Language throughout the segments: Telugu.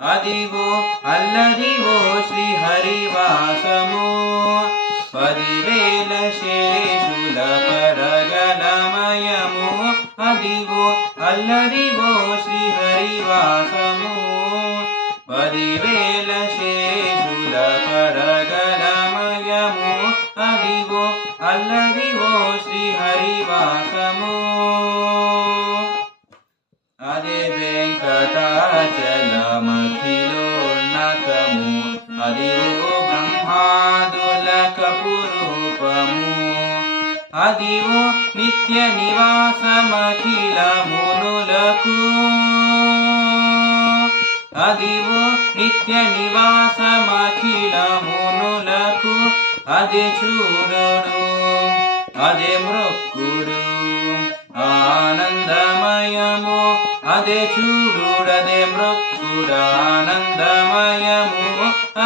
అదివో అల్లదివో శ్రీహరివాసము 10,000 శేషుల పడగలమయము అదివో అల్లదివో శ్రీహరివాసము 10,000 శేషుల పడగలమయము అదివో అల్లదివో శ్రీహరివాసము అదే వెంకటాచలమఖిలోన్నతము అదివో బ్రహ్మాదులకు రూపము అదివో నిత్య నివాసమఖిల మునులకు అదివో నిత్య నివాసమఖిల మునులకు అదే చూడుడు అదే మృక్కుడు ఆనందమయము అదే చూడుడదే మృక్కుడానందమయము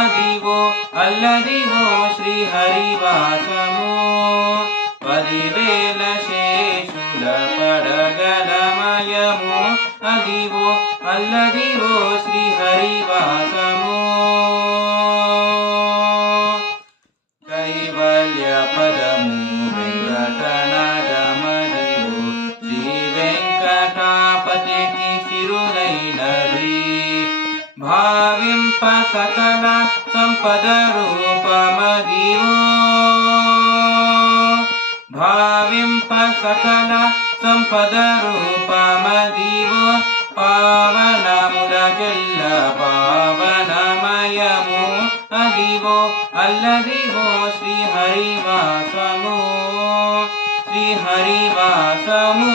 అదివో అల్లదివో శ్రీహరివాసము 10,000 శేషుల పడగలమయము అదివో అల్లదివో శ్రీహరివాసము కైవల్య పదము వెంకటనాగమదివో శ్రీ వెంకటాపతికి సిరులైనది భావింప సకల సంపద రూపమదివో భావింప సకల సంపద రూపమదివో పావనములకెల్ల పావనమయము అదివో అల్లదివో శ్రీహరివాసము శ్రీహరివాసము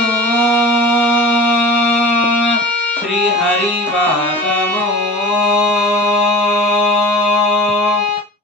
శ్రీహరివాసము